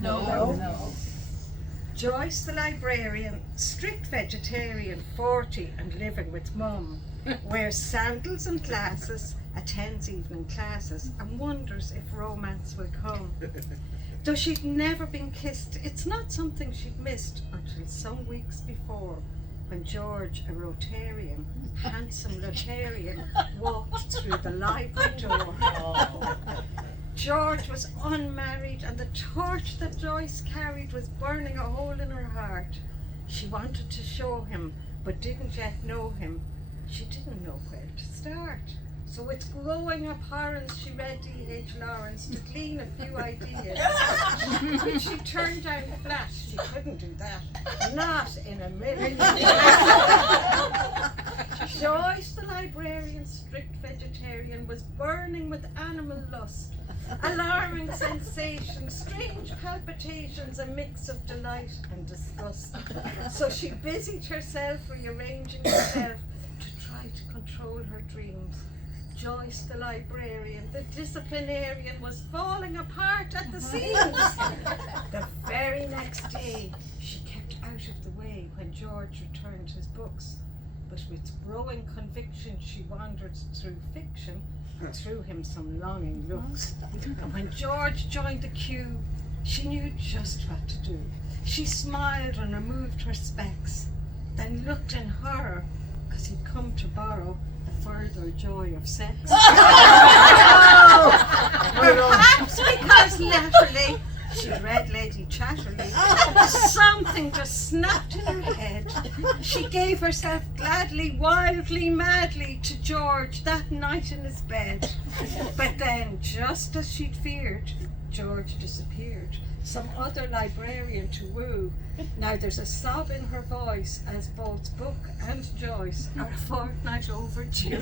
No. Joyce the Librarian, strict vegetarian, 40 and living with mum, wears sandals and glasses, attends evening classes and wonders if romance will come. Though she'd never been kissed, it's not something she'd missed until some weeks before, when George, a Rotarian, handsome Rotarian, walked through the library door. George was unmarried and the torch that Joyce carried was burning a hole in her heart. She wanted to show him, but didn't yet know him. She didn't know where to start. So with growing abhorrence, she read D.H. Lawrence to glean a few ideas, which she turned down flat. She couldn't do that. Not in a million years. Joyce the Librarian, strict vegetarian, was burning with animal lust. Alarming sensations, strange palpitations, a mix of delight and disgust. So she busied herself rearranging herself to try to control her dreams. Joyce the Librarian, the disciplinarian, was falling apart at the seams. The very next day, she kept out of the way when George returned his books. But with growing conviction, she wandered through fiction and threw him some longing looks. And when George joined the queue, she knew just what to do. She smiled and removed her specs, then looked in horror, because he'd come to borrow the further joy of sex. Perhaps because latterly she'd read Lady Chatterley, something just snapped in her head. She gave herself gladly, wildly, madly to George that night in his bed. But then, just as she'd feared, George disappeared. Some other librarian to woo. Now there's a sob in her voice as both book and Joyce are a fortnight overdue.